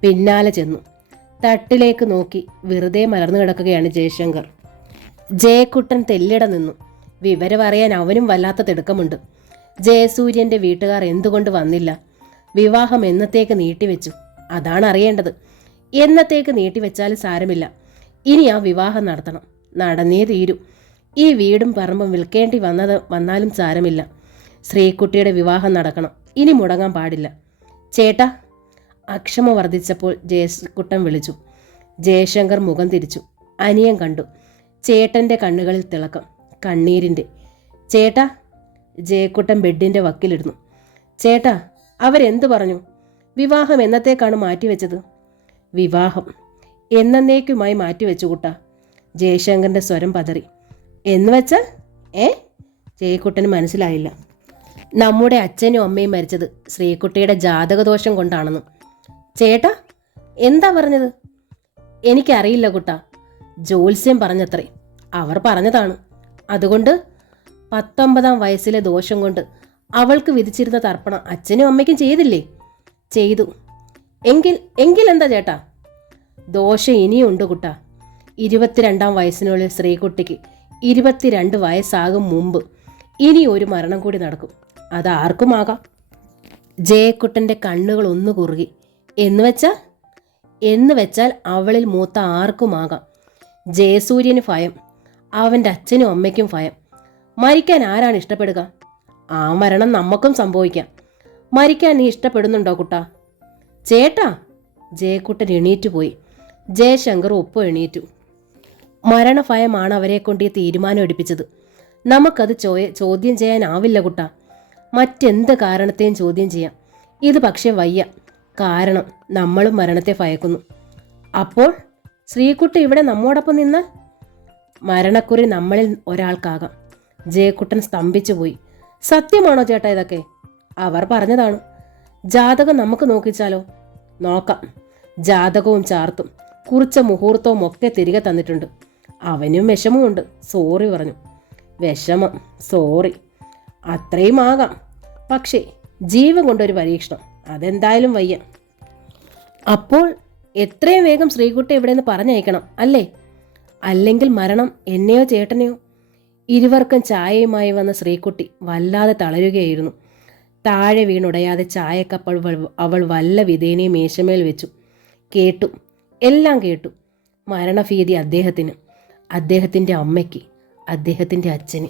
പിന്നാലെ ചെന്നു. തട്ടിലേക്ക് നോക്കി വെറുതെ മലർന്നു കിടക്കുകയാണ് ജയശങ്കർ. ജയക്കുട്ടൻ തെല്ലിട നിന്നു. വിവരം അറിയാൻ അവനും വല്ലാത്ത തിടുക്കമുണ്ട്. ജയസൂര്യൻ്റെ വീട്ടുകാർ എന്തുകൊണ്ട് വന്നില്ല? വിവാഹം എന്നത്തേക്ക് നീട്ടിവെച്ചു? അതാണ് അറിയേണ്ടത്. എന്നത്തേക്ക് നീട്ടിവെച്ചാലും സാരമില്ല. ഇനി ആ വിവാഹം നടത്തണം. നടന്നേ തീരൂ. ഈ വീടും പറമ്പും വിൽക്കേണ്ടി വന്നാലും സാരമില്ല. ശ്രീകുട്ടിയുടെ വിവാഹം നടക്കണം. ഇനി മുടങ്ങാൻ പാടില്ല. ചേട്ടാ. അക്ഷമ വർദ്ധിച്ചപ്പോൾ ജയക്കുട്ടൻ വിളിച്ചു. ജയശങ്കർ മുഖം തിരിച്ചു. അനിയൻ കണ്ടു. ചേട്ടൻ്റെ കണ്ണുകളിൽ തിളക്കം, കണ്ണീരിൻ്റെ. ചേട്ടാ. ജയക്കുട്ടൻ ബെഡിൻ്റെ വക്കിലിരുന്നു. ചേട്ടാ, അവരെന്തു പറഞ്ഞു? വിവാഹം എന്നത്തേക്കാണ് മാറ്റിവെച്ചത്? വിവാഹം എന്നേക്കുമായി മാറ്റിവെച്ചു കൂട്ടാ. ജയശങ്കറിൻ്റെ സ്വരം പതറി. എന്ന് വെച്ചാൽ ജയക്കുട്ടന് മനസ്സിലായില്ല. നമ്മുടെ അച്ഛനും അമ്മയും മരിച്ചത് ശ്രീകുട്ടിയുടെ ജാതകദോഷം കൊണ്ടാണെന്ന്. ചേട്ടാ, എന്താ പറഞ്ഞത്? എനിക്കറിയില്ല കുട്ടാ. ജ്യോത്സ്യം പറഞ്ഞത്രേ. അവർ പറഞ്ഞതാണ്. അതുകൊണ്ട് 19-ാം വയസ്സിലെ ദോഷം കൊണ്ട് അവൾക്ക് വിധിച്ചിരുന്ന തർപ്പണം അച്ഛനും അമ്മയ്ക്കും ചെയ്തില്ലേ? ചെയ്തു. എങ്കിൽ എന്താ ചേട്ടാ? ദോഷം ഇനിയുണ്ട് കുട്ടാ. 22-ാം വയസ്സിനുള്ളിൽ ശ്രീകുട്ടിക്ക് 22 വയസ്സാകും മുമ്പ് ഇനി ഒരു മരണം കൂടി നടക്കും. അത് ആർക്കുമാകാം. ജയക്കുട്ടൻ്റെ കണ്ണുകൾ ഒന്ന് കുറുകി. എന്ന് വെച്ചാൽ അവളിൽ മൂത്ത ആർക്കുമാകാം. ജയസൂര്യന് ഭയം, അവൻ്റെ അച്ഛനും അമ്മയ്ക്കും ഭയം. മരിക്കാൻ ആരാണ് ഇഷ്ടപ്പെടുക? ആ മരണം നമുക്കും സംഭവിക്കാം. മരിക്കാൻ നീ ഇഷ്ടപ്പെടുന്നുണ്ടോ കുട്ടാ? ചേട്ടാ. ജയക്കുട്ടൻ എണീറ്റു പോയി. ജയശങ്കർ ഒപ്പം എണീറ്റു. മരണഭയമാണ് അവരെ കൊണ്ട് ഈ തീരുമാനം എടുപ്പിച്ചത്. നമുക്കത് ചോദ്യം ചെയ്യാനാവില്ല കുട്ടാ. മറ്റെന്ത് കാരണത്തെയും ചോദ്യം ചെയ്യാം. ഇത് പക്ഷേ വയ്യ. കാരണം നമ്മളും മരണത്തെ ഭയക്കുന്നു. അപ്പോൾ ശ്രീകുട്ടി ഇവിടെ നമ്മോടൊപ്പം നിന്നാൽ മരണക്കുറി നമ്മളിൽ ഒരാൾക്കാകാം. ജയക്കുട്ടൻ സ്തംഭിച്ചു പോയി. സത്യമാണോ ചേട്ടാ ഇതൊക്കെ? അവർ പറഞ്ഞതാണ്. ജാതകം നമുക്ക് നോക്കിച്ചാലോ? നോക്കാം. ജാതകവും ചാർത്തും കുറിച്ച മുഹൂർത്തവും ഒക്കെ തിരികെ തന്നിട്ടുണ്ട്. അവനും വിഷമമുണ്ട്. സോറി പറഞ്ഞു. വിഷമം, സോറി, അത്രയും ആകാം. പക്ഷേ ജീവൻ കൊണ്ടൊരു പരീക്ഷണം, അതെന്തായാലും വയ്യ. അപ്പോൾ എത്രയും വേഗം ശ്രീകുട്ടി ഇവിടെ നിന്ന് പറഞ്ഞയക്കണം അല്ലേ? അല്ലെങ്കിൽ മരണം എന്നെയോ ചേട്ടനെയോ. ഇരുവർക്കും ചായയുമായി വന്ന ശ്രീകുട്ടി വല്ലാതെ തളരുകയായിരുന്നു. താഴെ വീണുടയാതെ ചായക്കപ്പോൾ അവൾ വല്ല വിധേനയും മേശമേൽ വെച്ചു. കേട്ടു, എല്ലാം കേട്ടു. മരണഭീതി അദ്ദേഹത്തിന്, അദ്ദേഹത്തിൻ്റെ അമ്മയ്ക്ക്, അദ്ദേഹത്തിൻ്റെ അച്ഛന്.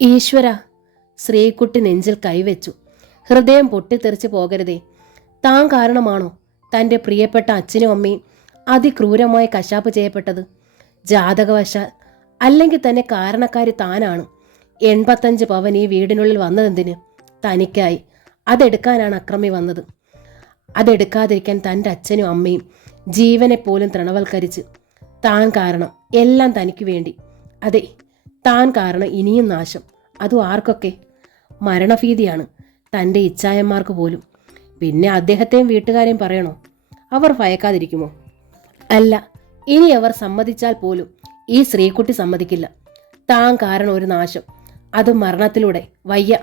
ഈശ്വര! ശ്രീകുട്ടി നെഞ്ചിൽ കൈവച്ചു. ഹൃദയം പൊട്ടിത്തെറിച്ച് പോകരുതേ. താൻ കാരണമാണോ തൻ്റെ പ്രിയപ്പെട്ട അച്ഛനും അമ്മയും അതിക്രൂരമായി കശാപ്പ് ചെയ്യപ്പെട്ടത്? ജാതകവശാൽ, അല്ലെങ്കിൽ തന്നെ കാരണക്കാരി താനാണ്. 85 പവൻ ഈ വീടിനുള്ളിൽ വന്നതെന്തിന്? തനിക്കായി. അതെടുക്കാനാണ് അക്രമി വന്നത്. അതെടുക്കാതിരിക്കാൻ തൻ്റെ അച്ഛനും അമ്മയും ജീവനെപ്പോലും തൃണവൽക്കരിച്ച്. താൻ കാരണം, എല്ലാം തനിക്ക് വേണ്ടി. അതെ, താൻ കാരണം ഇനിയും നാശം. അതും ആർക്കൊക്കെ? മരണഭീതിയാണ് തൻ്റെ ഇച്ഛായന്മാർക്ക് പോലും. പിന്നെ അദ്ദേഹത്തെയും വീട്ടുകാരെയും പറയണോ? അവർ ഭയക്കാതിരിക്കുമോ? അല്ല, ഇനി അവർ സമ്മതിച്ചാൽ പോലും ഈ ശ്രീകുട്ടി സമ്മതിക്കില്ല. താൻ കാരണം ഒരു നാശം, അതും മരണത്തിലൂടെ. വയ്യ,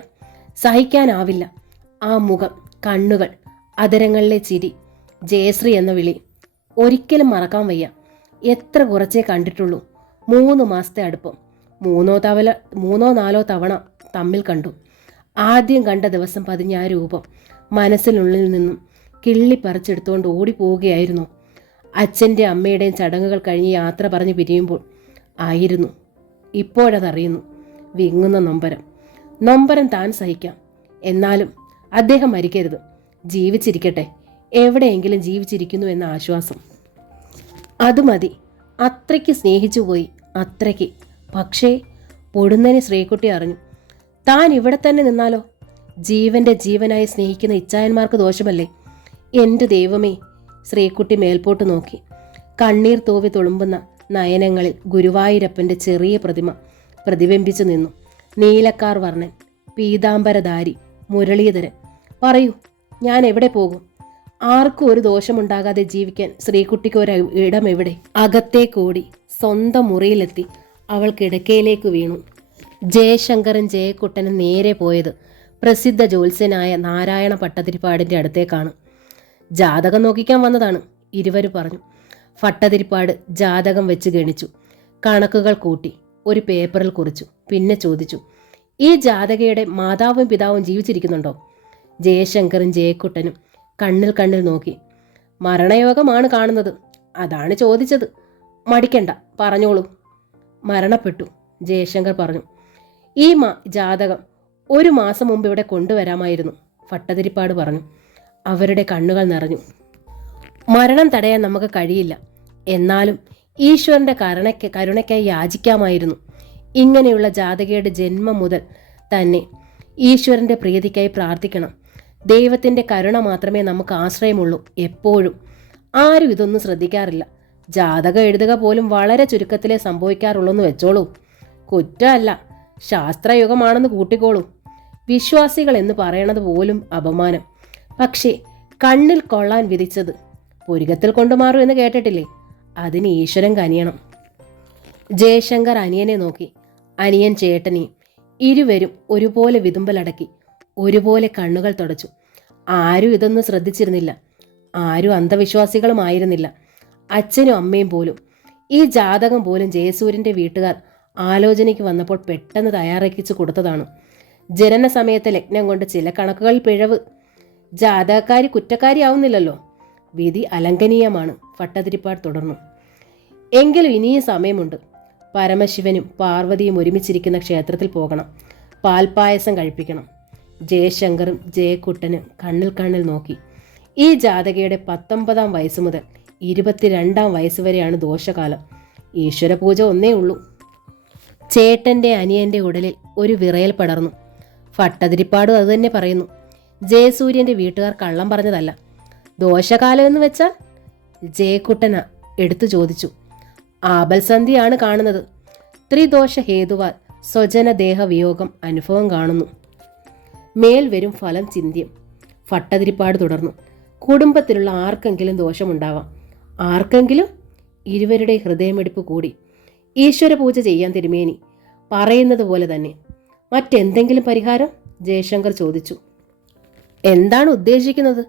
സഹിക്കാനാവില്ല. ആ മുഖം, കണ്ണുകൾ, അതരങ്ങളിലെ ചിരി, ജയശ്രീ എന്ന വിളി ഒരിക്കലും മറക്കാൻ വയ്യ. എത്ര കുറച്ചേ കണ്ടിട്ടുള്ളൂ. 3 മാസത്തെ അടുപ്പം. 3-4 തവണ തമ്മിൽ കണ്ടു. ആദ്യം കണ്ട ദിവസം പതിഞ്ഞ ആ രൂപം മനസ്സിനുള്ളിൽ നിന്നും കിള്ളിപ്പറിച്ചെടുത്തുകൊണ്ട് ഓടിപ്പോവുകയായിരുന്നു. അച്ഛൻ്റെ അമ്മയുടെയും ചടങ്ങുകൾ കഴിഞ്ഞ് യാത്ര പറഞ്ഞ് പിരിയുമ്പോൾ ആയിരുന്നു. ഇപ്പോഴതറിയുന്നു. വിങ്ങുന്ന നൊമ്പരം താൻ സഹിക്കാം. എന്നാലും അദ്ദേഹം മരിക്കരുത്, ജീവിച്ചിരിക്കട്ടെ. എവിടെയെങ്കിലും ജീവിച്ചിരിക്കുന്നു എന്ന ആശ്വാസം, അത് മതി. അത്രയ്ക്ക് സ്നേഹിച്ചു പോയി, അത്രയ്ക്ക്. പക്ഷേ പൊടുന്നനെ ശ്രീകുട്ടി അറിഞ്ഞു, താൻ ഇവിടെ തന്നെ നിന്നാലോ? ജീവന്റെ ജീവനായി സ്നേഹിക്കുന്ന ഇച്ഛായന്മാർക്ക് ദോഷമല്ലേ? എൻ്റെ ദൈവമേ! ശ്രീകുട്ടി മേൽപോട്ട് നോക്കി. കണ്ണീർ തൂവി തുളുമ്പുന്ന നയനങ്ങളിൽ ഗുരുവായൂരപ്പൻ്റെ ചെറിയ പ്രതിമ പ്രതിബിംബിച്ചു നിന്നു. നീലക്കാർ വർണ്ണൻ, പീതാംബരധാരി, മുരളീധരൻ. പറയൂ, ഞാൻ എവിടെ പോകും? ആർക്കും ഒരു ദോഷമുണ്ടാകാതെ ജീവിക്കാൻ ശ്രീകുട്ടിക്ക് ഒരു ഇടം എവിടെ? അകത്തേക്കോടി സ്വന്തം മുറിയിലെത്തി അവൾ കിടക്കയിലേക്ക് വീണു. ജയശങ്കറും ജയക്കുട്ടനും നേരെ പോയത് പ്രസിദ്ധ ജ്യോത്സ്യനായ നാരായണ ഭട്ടതിരിപ്പാടിൻ്റെ അടുത്തേക്കാണ്. ജാതകം നോക്കിക്കാൻ വന്നതാണ്, ഇരുവരും പറഞ്ഞു. ഭട്ടതിരിപ്പാട് ജാതകം വെച്ച് ഗണിച്ചു, കണക്കുകൾ കൂട്ടി, ഒരു പേപ്പറിൽ കുറിച്ചു. പിന്നെ ചോദിച്ചു, ഈ ജാതകയുടെ മാതാവും പിതാവും ജീവിച്ചിരിക്കുന്നുണ്ടോ? ജയശങ്കറും ജയക്കുട്ടനും കണ്ണിൽ നോക്കി. മരണയോഗമാണ് കാണുന്നത്, അതാണ് ചോദിച്ചത്. മടിക്കണ്ട, പറഞ്ഞോളൂ. മരണപ്പെട്ടു, ജയശങ്കർ പറഞ്ഞു. ഈ ജാതകം 1 മാസം മുമ്പ് ഇവിടെ കൊണ്ടുവരാമായിരുന്നു, ഭട്ടതിരിപ്പാട് പറഞ്ഞു. അവരുടെ കണ്ണുകൾ നിറഞ്ഞു. മരണം തടയാൻ നമുക്ക് കഴിയില്ല, എന്നാലും ഈശ്വരൻ്റെ കരുണയ്ക്കായി യാചിക്കാമായിരുന്നു. ഇങ്ങനെയുള്ള ജാതകയുടെ ജന്മം മുതൽ തന്നെ ഈശ്വരൻ്റെ പ്രീതിക്കായി പ്രാർത്ഥിക്കണം. ദൈവത്തിൻ്റെ കരുണ മാത്രമേ നമുക്ക് ആശ്രയമുള്ളൂ എപ്പോഴും. ആരും ഇതൊന്നും ശ്രദ്ധിക്കാറില്ല. ജാതകം എഴുതുക പോലും വളരെ ചുരുക്കത്തിലേ സംഭവിക്കാറുള്ളൂ എന്ന് വെച്ചോളൂ. കുറ്റമല്ല, ശാസ്ത്രയുഗമാണെന്ന് കൂട്ടിക്കോളൂ. വിശ്വാസികൾ എന്ന് പറയണത് പോലും അപമാനം. പക്ഷേ കണ്ണിൽ കൊള്ളാൻ വിധിച്ചത് പുരികത്തിൽ കൊണ്ടുമാറും എന്ന് കേട്ടിട്ടില്ലേ? അതിന് ഈശ്വരൻ കനിയണം. ജയശങ്കർ അനിയനെ നോക്കി, അനിയൻ ചേട്ടനെയും. ഇരുവരും ഒരുപോലെ വിതുമ്പലടക്കി, ഒരുപോലെ കണ്ണുകൾ തുടച്ചു. ആരും ഇതൊന്നും ശ്രദ്ധിച്ചിരുന്നില്ല. ആരും അന്ധവിശ്വാസികളുമായിരുന്നില്ല, അച്ഛനും അമ്മയും പോലും. ഈ ജാതകം പോലും ജയസൂര്യൻ്റെ വീട്ടുകാർ ആലോചനയ്ക്ക് വന്നപ്പോൾ പെട്ടെന്ന് തയ്യാറാക്കിച്ചു കൊടുത്തതാണ്. ജനന സമയത്തെ ലഗ്നം കൊണ്ട് ചില കണക്കുകളിൽ പിഴവ്. ജാതകക്കാരി കുറ്റക്കാരിയാവുന്നില്ലല്ലോ. വിധി അലംഘനീയമാണ്, ഭട്ടതിരിപ്പാട് തുടർന്നു. എങ്കിലും ഇനിയും സമയമുണ്ട്. പരമശിവനും പാർവതിയും ഒരുമിച്ചിരിക്കുന്ന ക്ഷേത്രത്തിൽ പോകണം. പാൽപ്പായസം കഴിപ്പിക്കണം. ജയശങ്കറും ജയക്കുട്ടനും കണ്ണിൽ നോക്കി. ഈ ജാതകയുടെ 19-ാം വയസ്സ് മുതൽ 22-ാം വയസ്സ് വരെയാണ് ദോഷകാലം. ഈശ്വര പൂജ ഒന്നേ ഉള്ളൂ. ചേട്ടൻ്റെ അനിയൻ്റെ ഉടലിൽ ഒരു വിറയൽ പടർന്നു. ഭട്ടതിരിപ്പാടും അതുതന്നെ പറയുന്നു. ജയസൂര്യൻ്റെ വീട്ടുകാർ കള്ളം പറഞ്ഞതല്ല. ദോഷകാലം എന്ന് വെച്ചാൽ? ജയക്കുട്ടന എടുത്തു ചോദിച്ചു. ആപൽസന്ധിയാണ് കാണുന്നത്. ത്രിദോഷ ഹേതുവാൽ സ്വജനദേഹ വിയോഗം അനുഭവം കാണുന്നു. മേൽ വരും ഫലം ചിന്ത്യം. ഭട്ടതിരിപ്പാട് തുടർന്നു. കുടുംബത്തിലുള്ള ആർക്കെങ്കിലും ദോഷമുണ്ടാവാം. ആർക്കെങ്കിലും? ഇരുവരുടെ ഹൃദയമെടുപ്പ് കൂടി. ഈശ്വര പൂജ ചെയ്യാൻ തിരുമേനി പറയുന്നത് പോലെ തന്നെ. മറ്റെന്തെങ്കിലും പരിഹാരം? ജയശങ്കർ ചോദിച്ചു. എന്താണ് ഉദ്ദേശിക്കുന്നത്?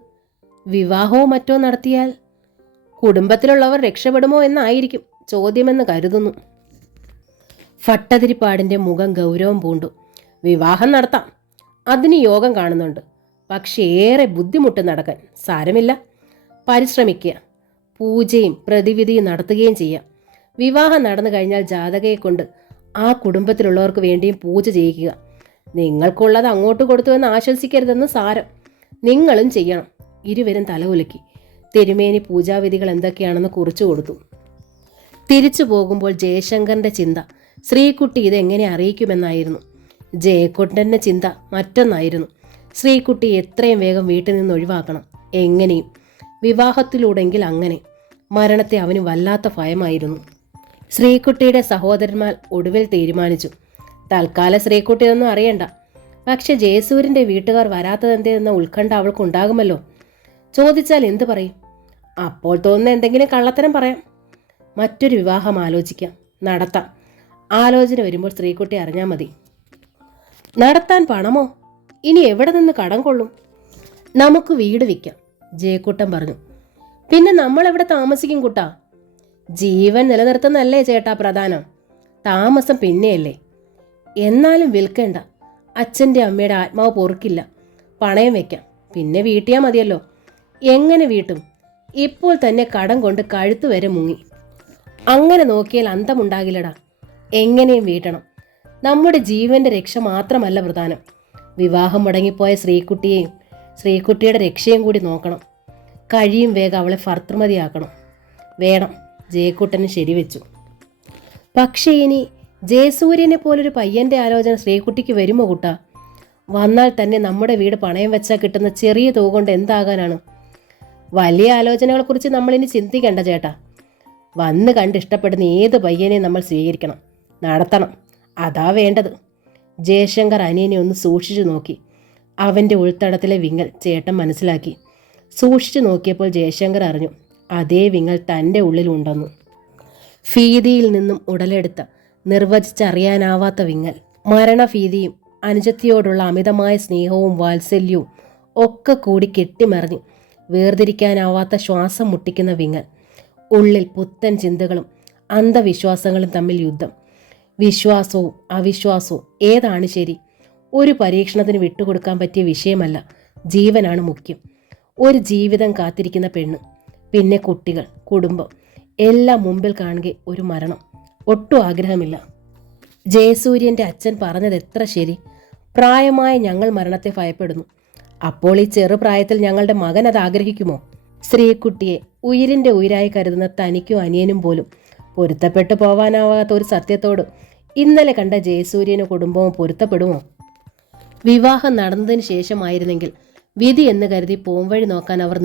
വിവാഹമോ മറ്റോ നടത്തിയാൽ കുടുംബത്തിലുള്ളവർ രക്ഷപ്പെടുമോ എന്നായിരിക്കും ചോദ്യമെന്ന് കരുതുന്നു. ഭട്ടതിരിപ്പാടിൻ്റെ മുഖം ഗൗരവം പൂണ്ടു. വിവാഹം നടത്താം, അതിന് യോഗം കാണുന്നുണ്ട്. പക്ഷേ ഏറെ ബുദ്ധിമുട്ട് നടക്കാൻ. സാരമില്ല, പരിശ്രമിക്കുക. പൂജയും പ്രതിവിധിയും നടത്തുകയും ചെയ്യാം. വിവാഹം നടന്നു കഴിഞ്ഞാൽ ജാതകയെ കൊണ്ട് ആ കുടുംബത്തിലുള്ളവർക്ക് വേണ്ടിയും പൂജ ചെയ്യിക്കുക. നിങ്ങൾക്കുള്ളത് അങ്ങോട്ട് കൊടുത്തു എന്ന് ആശ്വസിക്കരുതെന്ന് സാരം. നിങ്ങളും ചെയ്യണം. ഇരുവരും തലകുലുക്കി. തിരുമേനി പൂജാവിധികൾ എന്തൊക്കെയാണെന്ന് കുറിച്ചു കൊടുത്തു. തിരിച്ചു പോകുമ്പോൾ ജയശങ്കറിൻ്റെ ചിന്ത ശ്രീകുട്ടി ഇതെങ്ങനെ അറിയിക്കുമെന്നായിരുന്നു. ജയക്കുട്ടൻ്റെ ചിന്ത മറ്റൊന്നായിരുന്നു. ശ്രീകുട്ടി എത്രയും വേഗം വീട്ടിൽ നിന്ന് ഒഴിവാക്കണം. എങ്ങനെയും. വിവാഹത്തിലൂടെങ്കിൽ അങ്ങനെ. മരണത്തെ അവന് വല്ലാത്ത ഭയമായിരുന്നു. ശ്രീകുട്ടിയുടെ സഹോദരന്മാർ ഒടുവിൽ തീരുമാനിച്ചു. തൽക്കാലം ശ്രീകുട്ടിയൊന്നും അറിയണ്ട. പക്ഷെ ജയസൂര്യൻ്റെ വീട്ടുകാർ വരാത്തതെന്തെന്ന ഉത്കണ്ഠ അവൾക്കുണ്ടാകുമല്ലോ. ചോദിച്ചാൽ എന്തു പറയും? അപ്പോൾ തോന്നുന്ന എന്തെങ്കിലും കള്ളത്തരം പറയാം. മറ്റൊരു വിവാഹം ആലോചിക്കാം, നടത്താം. ആലോചന വരുമ്പോൾ ശ്രീകുട്ടി അറിഞ്ഞാൽ മതി. നടത്താൻ പണമോ? ഇനി എവിടെ നിന്ന് കടം കൊള്ളും? നമുക്ക് വീട് വിൽക്കാം, ജയക്കുട്ടൻ പറഞ്ഞു. പിന്നെ നമ്മൾ എവിടെ താമസിക്കും കുട്ടാ? ജീവൻ നിലനിർത്തുന്നല്ലേ ചേട്ടാ പ്രധാനം. താമസം പിന്നെയല്ലേ. എന്നാലും വിൽക്കേണ്ട. അച്ഛൻ്റെ അമ്മയുടെ ആത്മാവ് പൊറുക്കില്ല. പണയം വെക്കാം, പിന്നെ വീട്ടിയാൽ മതിയല്ലോ. എങ്ങനെ വീട്ടും? ഇപ്പോൾ തന്നെ കടം കൊണ്ട് കഴുത്തു വരെ മുങ്ങി. അങ്ങനെ നോക്കിയാൽ അന്തമുണ്ടാകില്ലടാ. എങ്ങനെയും വീട്ടണം. നമ്മുടെ ജീവന്റെ രക്ഷ മാത്രമല്ല പ്രധാനം. വിവാഹം മുടങ്ങിപ്പോയ ശ്രീകുട്ടിയുടെ രക്ഷയും കൂടി നോക്കണം. കഴിയും വേഗം അവളെ ഭർത്തൃമതിയാക്കണം. വേണം. ജയക്കുട്ടന് ശരിവെച്ചു. പക്ഷേ ഇനി ജയസൂര്യനെ പോലൊരു പയ്യന്റെ ആലോചന ശ്രീകുട്ടിക്ക് വരുമോ കുട്ടാ? വന്നാൽ തന്നെ നമ്മുടെ വീട് പണയം വെച്ചാൽ കിട്ടുന്ന ചെറിയ തുക കൊണ്ട് എന്താകാനാണ്? വലിയ ആലോചനകളെക്കുറിച്ച് നമ്മളിനി ചിന്തിക്കേണ്ട ചേട്ടാ. വന്ന് കണ്ട് ഇഷ്ടപ്പെടുന്ന ഏത് പയ്യനെയും നമ്മൾ സ്വീകരിക്കണം, നടത്തണം. അതാ വേണ്ടത്. ജയശങ്കർ അനിയനെ ഒന്ന് സൂക്ഷിച്ചു നോക്കി. അവൻ്റെ ഉൾത്തടത്തിലെ വിങ്ങൽ ചേട്ടൻ മനസ്സിലാക്കി. സൂക്ഷിച്ചു നോക്കിയപ്പോൾ ജയശങ്കർ അറിഞ്ഞു, അതേ വിങ്ങൽ തൻ്റെ ഉള്ളിലുണ്ടെന്നു. ഭീതിയിൽ നിന്നും ഉടലെടുത്ത നിർവചിച്ചറിയാനാവാത്ത വിങ്ങൽ. മരണഭീതിയും അനുജത്തിയോടുള്ള അമിതമായ സ്നേഹവും വാത്സല്യവും ഒക്കെ കൂടി കെട്ടിമറിഞ്ഞ് വേർതിരിക്കാനാവാത്ത ശ്വാസം മുട്ടിക്കുന്ന വിങ്ങൽ. ഉള്ളിൽ പുത്തൻ ചിന്തകളും അന്ധവിശ്വാസങ്ങളും തമ്മിൽ യുദ്ധം. വിശ്വാസവും അവിശ്വാസവും ഏതാണ് ശരി? ഒരു പരീക്ഷണത്തിന് വിട്ടുകൊടുക്കാൻ പറ്റിയ വിഷയമല്ല. ജീവനാണ് മുഖ്യം. ഒരു ജീവിതം കാത്തിരിക്കുന്ന പെണ്ണ്, പിന്നെ കുട്ടികൾ, കുടുംബം എല്ലാം മുമ്പിൽ കാണുക. ഒരു മരണം ഒട്ടും ആഗ്രഹമില്ല. ജയസൂര്യൻ്റെ അച്ഛൻ പറഞ്ഞത് എത്ര ശരി. പ്രായമായ ഞങ്ങൾ മരണത്തെ ഭയപ്പെടുന്നു. അപ്പോൾ ഈ ചെറുപ്രായത്തിൽ ഞങ്ങളുടെ മകൻ അത് ആഗ്രഹിക്കുമോ? ശ്രീകുട്ടിയെ ഉയിരിൻ്റെ ഉയിരായി കരുതുന്ന തനിക്കും അനിയനും പോലും പൊരുത്തപ്പെട്ടു പോവാനാവാത്ത ഒരു സത്യത്തോട് ഇന്നലെ കണ്ട ജയസൂര്യനും കുടുംബവും പൊരുത്തപ്പെടുമോ? വിവാഹം നടന്നതിന് ശേഷമായിരുന്നെങ്കിൽ വിധി എന്ന് കരുതി പോംവഴി നോക്കാൻ അവർ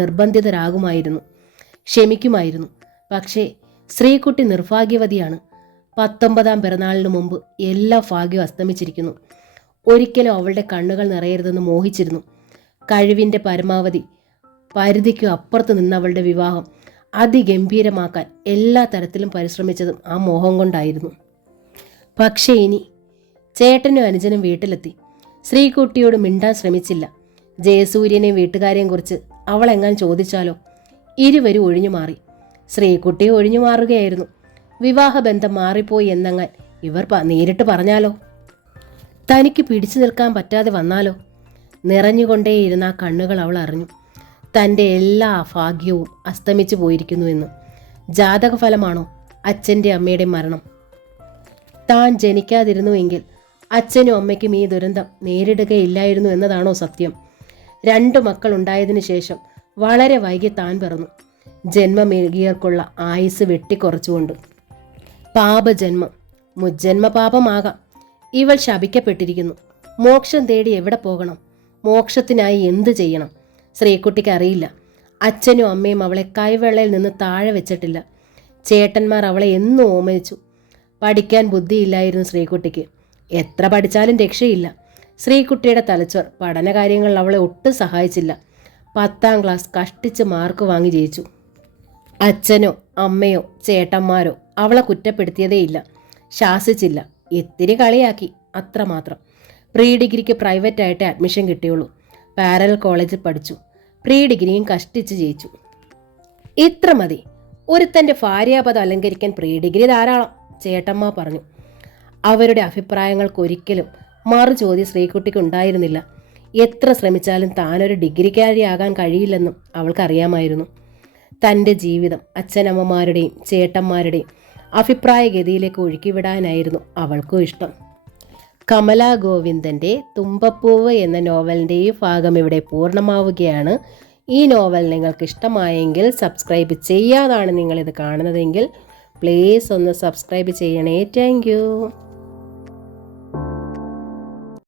നിർബന്ധിതരാകുമായിരുന്നു, ക്ഷമിക്കുമായിരുന്നു. പക്ഷേ ശ്രീകുട്ടി നിർഭാഗ്യവതിയാണ്. 19ാം പിറന്നാളിന് മുമ്പ് എല്ലാ ഭാഗ്യവും അസ്തമിച്ചിരിക്കുന്നു. ഒരിക്കലും അവളുടെ കണ്ണുകൾ നിറയരുതെന്ന് മോഹിച്ചിരുന്നു. കഴിവിൻ്റെ പരമാവധി പരിധിക്കു അപ്പുറത്ത് നിന്നവളുടെ വിവാഹം അതിഗംഭീരമാക്കാൻ എല്ലാ തരത്തിലും പരിശ്രമിച്ചതും ആ മോഹം കൊണ്ടായിരുന്നു. പക്ഷേ ഇനി ചേട്ടനും അനുജനും വീട്ടിലെത്തി. ശ്രീകുട്ടിയോട് മിണ്ടാൻ ശ്രമിച്ചില്ല. ജയസൂര്യനെയും വീട്ടുകാരെയും കുറിച്ച് അവൾ എങ്ങാൻ ചോദിച്ചാലോ? ഇരുവരും ഒഴിഞ്ഞു മാറി. ശ്രീകുട്ടി ഒഴിഞ്ഞു മാറുകയായിരുന്നു. വിവാഹബന്ധം മാറിപ്പോയി എന്നങ്ങാൻ ഇവർ നേരിട്ട് പറഞ്ഞാലോ? തനിക്ക് പിടിച്ചു നിൽക്കാൻ പറ്റാതെ വന്നാലോ? നിറഞ്ഞുകൊണ്ടേയിരുന്ന ആ കണ്ണുകൾ അവൾ അറിഞ്ഞു. തൻ്റെ എല്ലാ ഭാഗ്യവും അസ്തമിച്ചു പോയിരിക്കുന്നുവെന്ന്. ജാതകഫലമാണോ അച്ഛൻ്റെ അമ്മയുടെയും മരണം? താൻ ജനിക്കാതിരുന്നുവെങ്കിൽ അച്ഛനും അമ്മയ്ക്കും ഈ ദുരന്തം നേരിടുകയില്ലായിരുന്നു എന്നതാണോ സത്യം? 2 മക്കൾ ഉണ്ടായതിനു ശേഷം വളരെ വൈകി താൻ പിറന്നു. ജന്മമേകിയർക്കുള്ള ആയുസ് വെട്ടിക്കുറച്ചുകൊണ്ട്. പാപജന്മം, മുജ്ജന്മ പാപമാകാം. ഇവൾ ശപിക്കപ്പെട്ടിരിക്കുന്നു. മോക്ഷം തേടി എവിടെ പോകണം? മോക്ഷത്തിനായി എന്തു ചെയ്യണം? ശ്രീകുട്ടിക്ക് അറിയില്ല. അച്ഛനും അമ്മയും അവളെ കൈവെള്ളയിൽ നിന്ന് താഴെ വെച്ചിട്ടില്ല. ചേട്ടന്മാർ അവളെ എന്നും ഓമനിച്ചു. പഠിക്കാൻ ബുദ്ധിയില്ലായിരുന്നു ശ്രീകുട്ടിക്ക്. എത്ര പഠിച്ചാലും രക്ഷയില്ല. ശ്രീകുട്ടിയുടെ തലച്ചോർ പഠനകാര്യങ്ങളിൽ അവളെ ഒട്ടും സഹായിച്ചില്ല. 10ാം ക്ലാസ് കഷ്ടിച്ച് മാർക്ക് വാങ്ങി ജയിച്ചു. അച്ഛനോ അമ്മയോ ചേട്ടന്മാരോ അവളെ കുറ്റപ്പെടുത്തിയതേയില്ല, ശാസിച്ചില്ല. ഇത്തിരി കളിയാക്കി, അത്രമാത്രം. പ്രീ ഡിഗ്രിക്ക് പ്രൈവറ്റായിട്ടേ അഡ്മിഷൻ കിട്ടിയുള്ളൂ. പാരലൽ കോളേജിൽ പഠിച്ചു. പ്രീ ഡിഗ്രിയും കഷ്ടിച്ച് ജയിച്ചു. ഇത്ര മതി. ഒരുത്തൻ്റെ ഭാര്യാപദം അലങ്കരിക്കാൻ പ്രീ ഡിഗ്രി ധാരാളം, ചേട്ടമ്മ പറഞ്ഞു. അവരുടെ അഭിപ്രായങ്ങൾക്കൊരിക്കലും മറു ചോദ്യം ശ്രീകുട്ടിക്ക് ഉണ്ടായിരുന്നില്ല. എത്ര ശ്രമിച്ചാലും താനൊരു ഡിഗ്രിക്കാരിയാകാൻ കഴിയില്ലെന്നും അവൾക്കറിയാമായിരുന്നു. തൻ്റെ ജീവിതം അച്ഛനമ്മമാരുടെയും ചേട്ടന്മാരുടെയും അഭിപ്രായഗതിയിലേക്ക് ഒഴുക്കിവിടാനായിരുന്നു അവൾക്കും ഇഷ്ടം. കമലാ ഗോവിന്ദൻ്റെ തുമ്പപ്പൂവ് എന്ന നോവലിൻ്റെ ഈ ഭാഗം ഇവിടെ പൂർണ്ണമാവുകയാണ്. ഈ നോവൽ നിങ്ങൾക്ക് ഇഷ്ടമായെങ്കിൽ സബ്സ്ക്രൈബ് ചെയ്യാതാണ് നിങ്ങളിത് കാണുന്നതെങ്കിൽ പ്ലീസ് ഒന്ന് സബ്സ്ക്രൈബ് ചെയ്യണേ. താങ്ക്